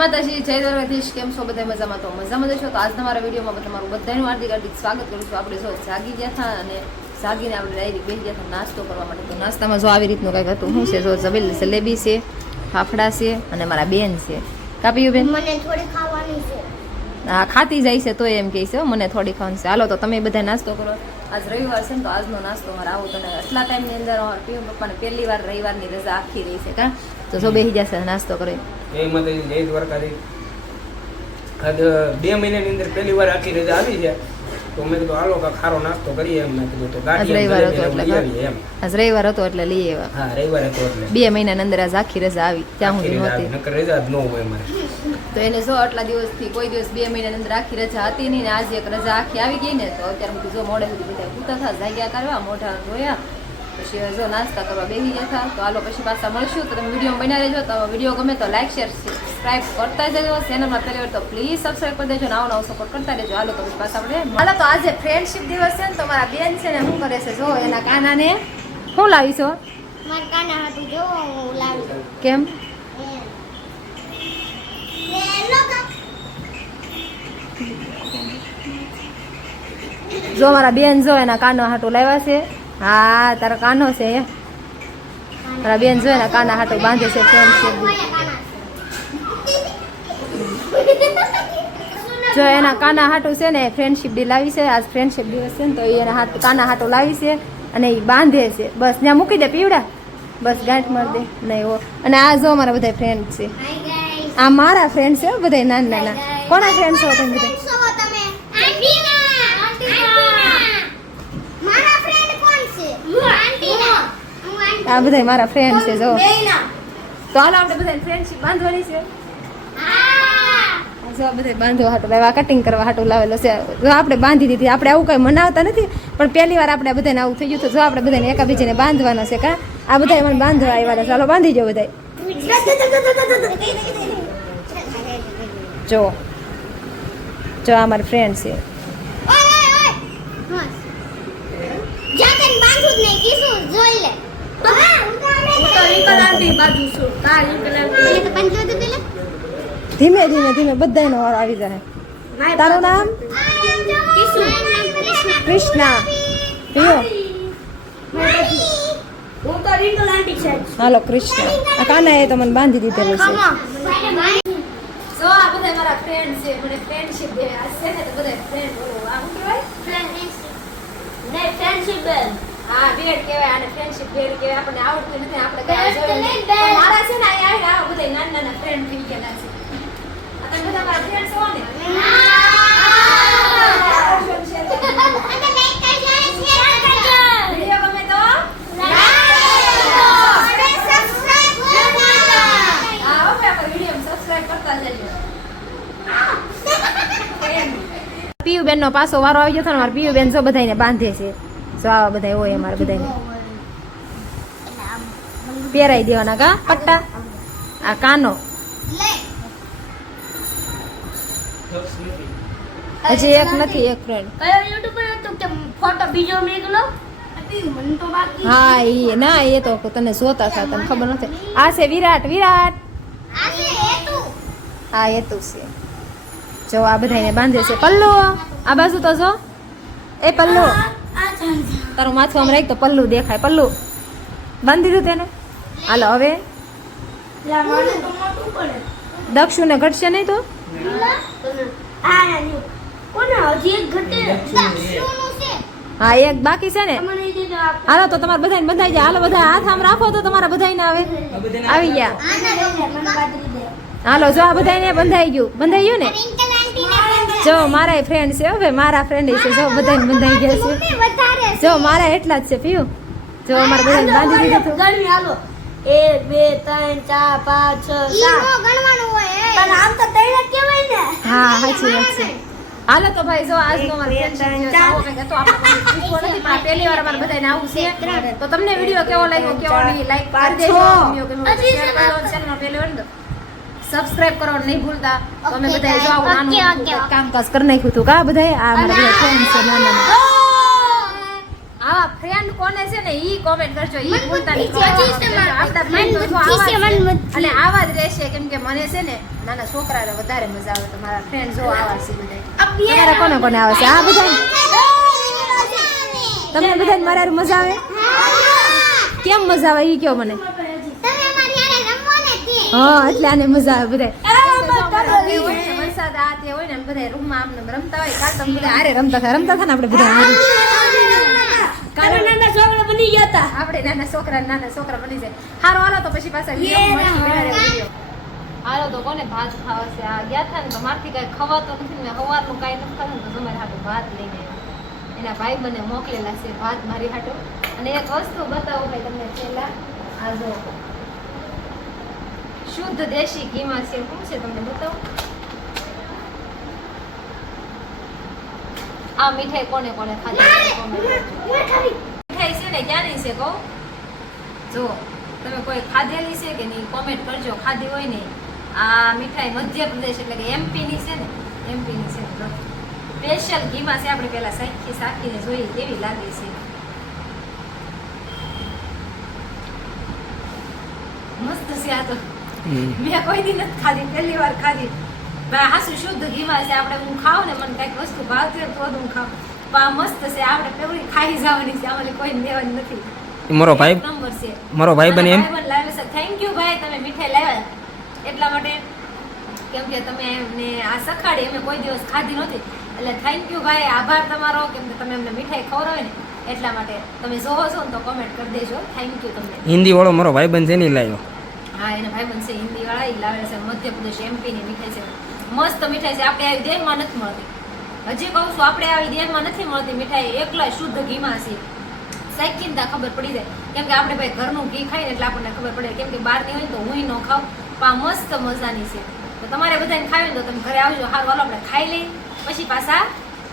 માતાજી જય દ્વારકાધીશ. કેમ છો બધા? મજામાં તો મજામાં છો. તો આજના મારા વિડીયોમાં તમારું બધાનું હાર્દિક સ્વાગત કરું છું. આપણે જો જાગી ગયા હતા અને જાગીને આપણે ડાયરેક્ટ બેસી ગયા હતા નાસ્તો કરવા માટે. તો નાસ્તામાં જો આવી રીતનું કંઈક હતું. શું છે? જો જલેબી છે, ફાફડા છે અને મારા બેન છે. કાપ્યું બેન? મને થોડી ખાવાની છે. હા, ખાતી જાય છે તો એમ કહે છે મને થોડી ખાવાની છે. હાલો તો તમે બધા નાસ્તો કરો. આજ રવિવાર છે ને તો આજનો નાસ્તો મારે આવો તો આટલા ટાઈમની અંદર પીવું પપ્પાને પહેલી વાર રવિવારની રજા આખી રહી છે કા તો જો બેસી જશે નાસ્તો કરી. જય માતાજી, જય દ્વારકાધીશ. 2 મહિનાની અંદર પહેલી વાર આખી રજા આવી છે તો મેં કીધું હાલો કા ખારો નાસ્તો કરીએ એમ. મેં કીધું તો ગાડી રવિવાર હતો એટલે લઈ આવ્યા. હા, રવિવાર હતો એટલે 2 મહિનાની અંદર આજ આખી રજા આવી. ત્યાં સુધી નહોતી. નકર રજા જ ન હોય અમારે. તો એને જો આટલા દિવસથી કોઈ દિવસ 2 મહિનાની અંદર આખી રજા હતી નહીં ને આજે એક રજા આખી આવી ગઈ ને તો અત્યારે હું જો મોડે સુધી બધા પૂતા થા જાગ્યા કરવા મોઢા ધોયા પછી જો નાસ્તા કરવા બેસી ગયા હતા. તો હાલો પછી પાછા મળશું. તો તમે વિડીયો બના રહેજો. તો વિડીયો ગમે તો લાઈક શેર સબસ્ક્રાઈબ કરતા જજો. ચેનલમાં પહેલી વાર તો પ્લીઝ સબસ્ક્રાઈબ કરી દેજો. નવો સપોર્ટ કરતા રહેજો. હાલો તો પછી પાછા આપણે હાલો તો આજે ફ્રેન્ડશિપ દિવસ છે ને તો મારા બેન છે ને શું કરે છે જો એના કાનાને શું લાવીશો? મારા કાના હાટું જો હું લાવી. કેમ? જો મારા બેન જો એના કાનો હાટું લાવ્યા છે. હા, તારો કાનો છે. મારા બેન જો એના કાના હાટું બાંધે છે. જો એના કાના હાટું છે ને ફ્રેન્ડશિપ ડે લાવી છે. આજ ફ્રેન્ડશિપ દિવસ છે ને તો એના કાના હાટું લાવી છે અને એ બાંધે છે. બસ ત્યાં મૂકી દે પીવડા બસ ગાંઠ મારી દે નહીં હો. અને આ જો મારા બધા ફ્રેન્ડ છે. આ મારા ફ્રેન્ડ છે બધા નાના નાના. કોના ફ્રેન્ડ છો તમે બધા? આ બધા મારા ફ્રેન્ડ છે જો. તો હાલો આપણે બધા ફ્રેન્ડશિપ બાંધવાની છે. જો બધા બાંધવા હાટું લાવ્યા, કટિંગ કરવા હાટું લાવેલો છે. જો આપણે બાંધી દીધી. આપણે આવું કઈ મનાવતા નથી પણ પહેલી વાર આપણે બધાને આવું થઈ ગયું તો જો આપણે બધાને એકાબીજાને બાંધવાના છે કા. આ બધા મને બાંધવા આવ્યા હતા. ચાલો બાંધી જાઓ બધા. જો જો આ મારા ફ્રેન્ડ છે. ધીમે ધીમે ધીમે બધાનો વારો આવી જાય. તારું નામ? કૃષ્ણા. હાલો કૃષ્ણ. આ કાના એ તો મને બાંધી દીધેલું છે. જો આ બધા મારા ફ્રેન્ડ છે. મને ફ્રેન્ડશિપ દે આ છે ને તો બધા ફ્રેન્ડ બોલો. આ શું કહેવાય? Friendship day. હા, બેડ કહેવાય આને. ફ્રેન્ડશિપ ડે કહેવાય. આપણને આવડતું નથી આપણે કઈ જોયું. મારા છે ને અહીંયા આ બધા નાના નાના ફ્રેન્ડ થઈ ગયેલા છે. આ તમે બધા મારા ફ્રેન્ડ છો ને? વિડિયો ગમે તો પીયુ બેન નો પાછો વારો આવી ગયો. મારા પીયુ બેન જો બધાને બાંધે છે. જો આવા બધા હોય અમારે બધાને પહેરાઈ દેવાના કા પટ્ટા. આ કાનો હજી એક નથી. એક ફ્રેન્ડ કયો યુટ્યુબર હતો કે ફોટો બીજો મેકલો મને તો બાકી. હા એ ના એ તો તને જોતા હતા તને ખબર નથી. આ છે વિરાટ. વિરાટ આ છે હેતુ. હા હેતુ છે. જો આ બધાને બાંધે છે. પલ્લુ આ બાજુ તો જો. એ પલ્લુ તારું માથું આમ રાખ તો પલ્લુ દેખાય. પલ્લુ બાંધી દીધું તેને. હાલો હવે દક્ષુ ને ઘટશે નહીં તો. હા એક બાકી છે ને. હાલો તો તમારે બધાને બંધાઈ જાય. હાલો બધા હાથ આમ રાખો તો તમારા બધાને આવે આવી ગયા. હાલો જો આ બધાને બંધાઈ ગયું. બંધાઈ ગયું ને. જો મારા ફ્રેન્ડ છે. હવે મારા ફ્રેન્ડ છે. જો બધાને બંધાઈ ગયા છે. જો મારા એટલા જ છે. પીયું જો અમારે બધાને બાંધી દીધું હતું. 1 2 3 4 5 6 7 ગણવાનું હોય પણ આમ તો તૈયાર કેવાય ને. હા સાચી વાત છે. હાલો તો ભાઈ જો આજનો અમારો ફ્રેન્ડશિપ આવો કંઈક હતો. આપણે પૂછવો નથી પણ પહેલી વાર અમારે બધાને આવું છે. તો તમને વિડીયો કેવો લાગ્યો કેવો નહીં લાઈક કરી દેજો. વિડીયો ગમ્યો તો શેર કરો. ચેનલમાં પહેલી વાર સબસ્ક્રાઇબ કરવાનું નહીં ભૂલતા. તો અમે બધા જો આવું નાનું કામકાજ કરી નાખ્યું હતું કા બધા. આ મારા ફ્રેન્ડ છે નાના. આવા ફ્રેન્ડ કોને છે ને ઈ કોમેન્ટ કરજો. ઈ ભૂલતા નહીં. આપણા ફ્રેન્ડ તો જો આવા અને આવા જ રહેશે કેમ કે મને છે ને નાના છોકરાને વધારે મજા આવે તો મારા ફ્રેન્ડ જો આવા છે બધા તમારા કોને કોને આવે છે આ બધા તમને બધાને મારા મજા આવે કેમ મજા આવે ઈ કયો મને હા એટલે આને મજા આવે બધા વરસાદ આ તે હોય ને બધા રૂમમાં આપણે રમતા હોય કાલ તમે બધા આરે રમતા હતા ને આપણે બધા નાના છોકરા બની ગયા હતા. આપણે નાના છોકરા બની જાય હારો હાલો તો પછી પાછા વિડીયો હાલો તો કોને ભાત ખાવા છે આ ગયા હતા ને તો મારથી કઈ ખવાતો નથી ને સવારનું કઈ નથી ખાતું તો તમારે હાટું ભાત લઈને આવ્યા એના ભાઈ મને મોકલેલા છે ભાત મારી હાટો અને એક વસ્તુ બતાવું ભાઈ તમને છેલ્લા આ જો શુદ્ધ દેશી ઘીમાં છે શું છે તમને બતાવું આ મીઠાઈ કોને કોને ખાધી મીઠાઈ છે ને ક્યાંની છે કહો જો તમે કોઈ ખાધેલી છે કે નહીં કોમેન્ટ કરજો ખાધી હોય ને આ મીઠાઈ મધ્યપ્રદેશ એટલે કે એમપી ની છે ને એમપી ની છે સ્પેશિયલ ઘીમાં છે આપણે પેલા શાખીને જોઈએ કેવી લાગે છે મસ્ત છે આ તો મેં કોઈ દી નથી ખાધી પહેલી વાર ખાધી હાસુ શુદ્ધ ઘીમાં છે આપણે હું ખાવ ને મને કઈક વસ્તુ ભાવતી હોય તો હું ખાવ પણ આ મસ્ત છે આપણે પેલી ખાઈ જવાની છે આમાં કોઈ લેવાની નથી મારો ભાઈ નંબર છે મારો ભાઈ બને એમ લાવ્યો છે થેન્ક યુ ભાઈ તમે મીઠાઈ લાવ્યા એટલા માટે કેમ કે તમે એમને આ સખાડી અમે કોઈ દિવસ ખાધી નહોતી એટલે થેન્ક યુ ભાઈ આભાર તમારો કેમ કે તમે અમને મીઠાઈ ખવડાવે ને એટલા માટે તમે જોવો છો ને તો કોમેન્ટ કરી દેજો થેન્ક યુ તમને હિન્દી વાળો મારો ભાઈ બન છે નહીં લાવ્યો હા એના ભાઈબંધ છે હિન્દી વાળા એ લાવે છે મધ્યપ્રદેશ એમપી ની મીઠાઈ છે મસ્ત મીઠાઈ છે આપણે આવી દેહમાં નથી મળતી હજી કહું છું આપણે આવી દેહમાં નથી મળતી મીઠાઈ એકલા શુદ્ધ ઘીમાં છે સાચીનતા ખબર પડી જાય કેમ કે આપણે ભાઈ ઘરનું ઘી ખાઈએ એટલે આપણને ખબર પડે કેમ કે બહારની હોય તો હું ન ખાવ પણ મસ્ત મજાની છે તો તમારે બધાને ખાવી તો તમે ઘરે આવજો હારું હાલો આપણે ખાઈ લઈ પછી પાછા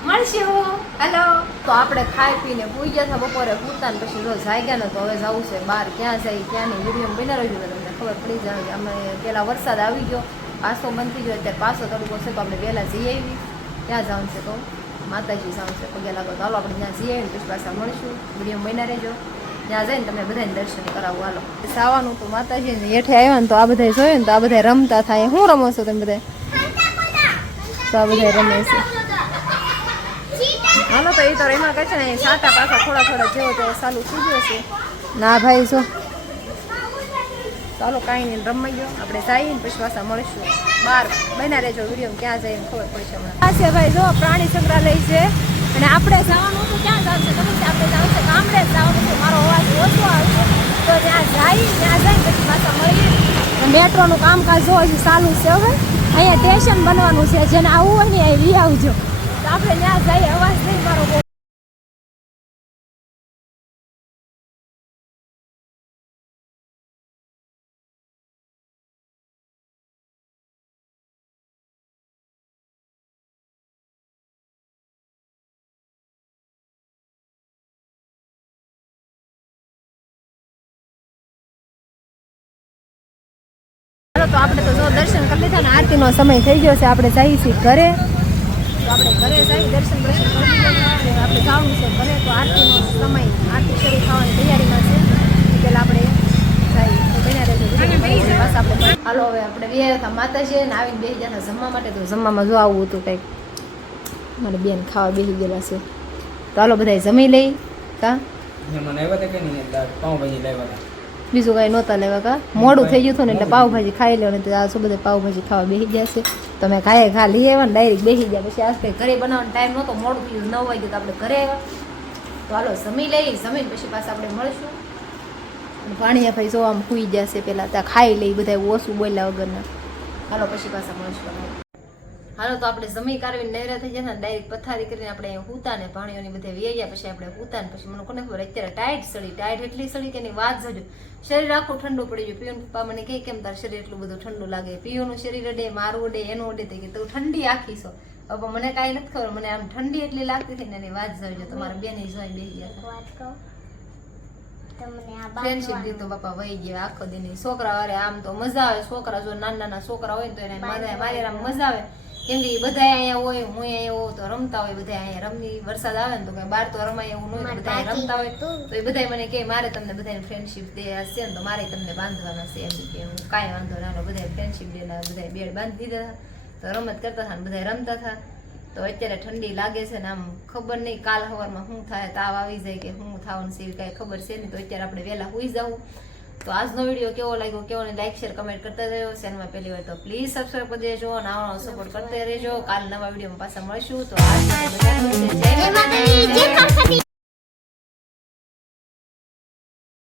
મળશું હેલો તો આપણે ખાઈ પીને પૂઈ ગયા હતા બપોરે પૂરતા ને પછી જો જાગ્યા ને તો હવે જવું છે બહાર ક્યાં જાય ક્યાં નહીં વિડીયો બના રહ્યું તો તમને ખબર પડી જાય અમે પેલા વરસાદ આવી ગયો પાસો બંધ થઈ ગયો અત્યારે પાસો તડકો છે તો આપણે વહેલા જઈ આવી ત્યાં જવાનું છે તો માતાજી જવાનું છે પગે લાગો તો હાલો આપણે ત્યાં જઈ આવીને પછી પાછા મળશું વિડીયો બના રહેજો ત્યાં જઈને તમને બધાને દર્શન કરાવવું હાલો સાવાનું તો માતાજીને હેઠે આવ્યા ને તો આ બધા જોયું ને તો આ બધા રમતા થાય શું રમો છો તમે બધા તો આ બધા રમે છે હાલો તો એ તો એમાં કહે છે ને સાટા પાછા થોડા જેવો તો ચાલુ થઈ ગયો છે ના ભાઈ જો ચાલો કાંઈ નહીં રમાઈ ગયો આપણે જઈએ ને પછી પાછા મળીશું બહાર બના રહેજો વિડીયો ક્યાં જઈને ખબર પડશે હમણાં આ છે ભાઈ જો પ્રાણી સંગ્રહાલય છે અને આપણે જવાનું હતું ક્યાં જવાનું છે ખબર છે આપણે જવાનું છે ગામડે જવાનું છે મારો અવાજ ઓછો આવશે તો ત્યાં જઈને પછી પાછા મળીએ મેટ્રોનું કામકાજ જો હજી ચાલુ છે હવે અહીંયા સ્ટેશન બનવાનું છે જેને આવવું હોય ને એ લઈ આવજો તો આપણે ત્યાં જઈએ અવાજ નહીં મારો બહુ તો આપણે તો જો દર્શન કરી લીધા ને આરતીનો સમય થઈ ગયો છે આપણે જઈએ છીએ ઘરે તો આપણે ઘરે જઈ દર્શન કરી આપણે જવાનું છે ઘરે તો આરતીનો સમય આરતી શરૂ થવાની તૈયારીમાં છે પેલા આપણે જઈએ તો બન્યા રહેજો બસ આપણે હાલો હવે આપણે બે હતા માતાજી ને આવીને બેસી ગયા જમવા માટે તો જમવામાં જો આવું હતું કંઈક મારે બેન ખાવા બેસી ગયેલા છે તો હાલો બધા જમી લઈ કા મને આવ્યા હતા કે નહીં પાઉંભાજી લાવ્યા હતા બીજું કાંઈ નહોતા લેવા કા મોડું થઈ ગયું હતું ને એટલે પાવભાજી ખાઈ લો ને તો આ શું બધા પાવભાજી ખાવા બેસી ગયા છે તમે ખાય ખા લઈ આવ્યા ને ડાયરેક્ટ બેસી ગયા પછી આજ કંઈ ઘરે બનાવવાનો ટાઈમ નહોતો મોડું થયું 9 વાગ્યું તો આપણે ઘરે આવ્યા તો હાલો જમી લઈ જમીને પછી પાછા આપણે મળીશું ભાણિયા ભાઈ જો આમ સૂઈ ગયા છે પહેલાં ત્યાં ખાઈ લઈ બધા ઓછું બોલ્યા વગરના હાલો પછી પાછા મળીશું હાલો તો આપણે જમી કાઢવીને નૈરા થઈ ગયા ડાયરેક્ટ પથારી કરીને આપણે હુતા ને પાણીઓની બધે વી ગયા પછી આપણે હુતા ને પછી મને કોને ખબર અત્યારે ટાઈટ એટલી સડી કે એની વાત જજો શરીર આખું ઠંડુ પડી ગયું પીઓનું પપ્પા મને કહે કેમ તાર શરીર એટલું બધું ઠંડુ લાગે પીઓનું શરીર અડે મારું અડે એનું અડે થઈ ગયું તું ઠંડી આખી છો હવે મને કાંઈ નથી ખબર મને આમ ઠંડી એટલી લાગતી હતી ને એની વાત જજો તમારા બેન જોઈ બેસી ગયા ફ્રેન્ડશીપ દીધું બાપા વહી ગયા આખો દિન છોકરા વારે આમ તો મજા આવે છોકરા જો નાના છોકરા હોય ને તો એને મારે આમ મજા આવે કેમ કે બધા અહીંયા હોય હું અહીંયા હોઉં તો રમતા હોય બધા અહીંયા રમી વરસાદ આવે ને તો કઈ બહાર તો રમાય એવું ન હોય બધા અહીંયા રમતા હોય તો એ બધા મને કે મારે તમને બધાને ફ્રેન્ડશિપ ડે હશે ને તો મારે તમને બાંધવાના છે એમ કે હું કાંઈ વાંધો ના બધા ફ્રેન્ડશિપ ડે ના બધા બેડ બાંધી દીધા હતા તો રમત કરતા હતા ને બધા રમતા હતા તો અત્યારે ઠંડી લાગે છે ને આમ ખબર નહીં કાલ સવારમાં શું થાય તાવ આવી જાય કે શું થવાનું છે એવી કાંઈ ખબર છે નહીં તો અત્યારે આપણે વહેલા સુઈ જવું તો આજનો વિડીયો કેવો લાગ્યો કેવો ને લાઈક શેર કમેન્ટ કરતા રહેજો ચેનલમાં પહેલી વાર તો પ્લીઝ સબસ્ક્રાઈબ કરી દેજો અને આવો સપોર્ટ કરતા રહેજો કાલ નવા વિડીયોમાં પાછા મળીશું તો આજ માટે બધાને જય માતાજી, જય ગણપતિ.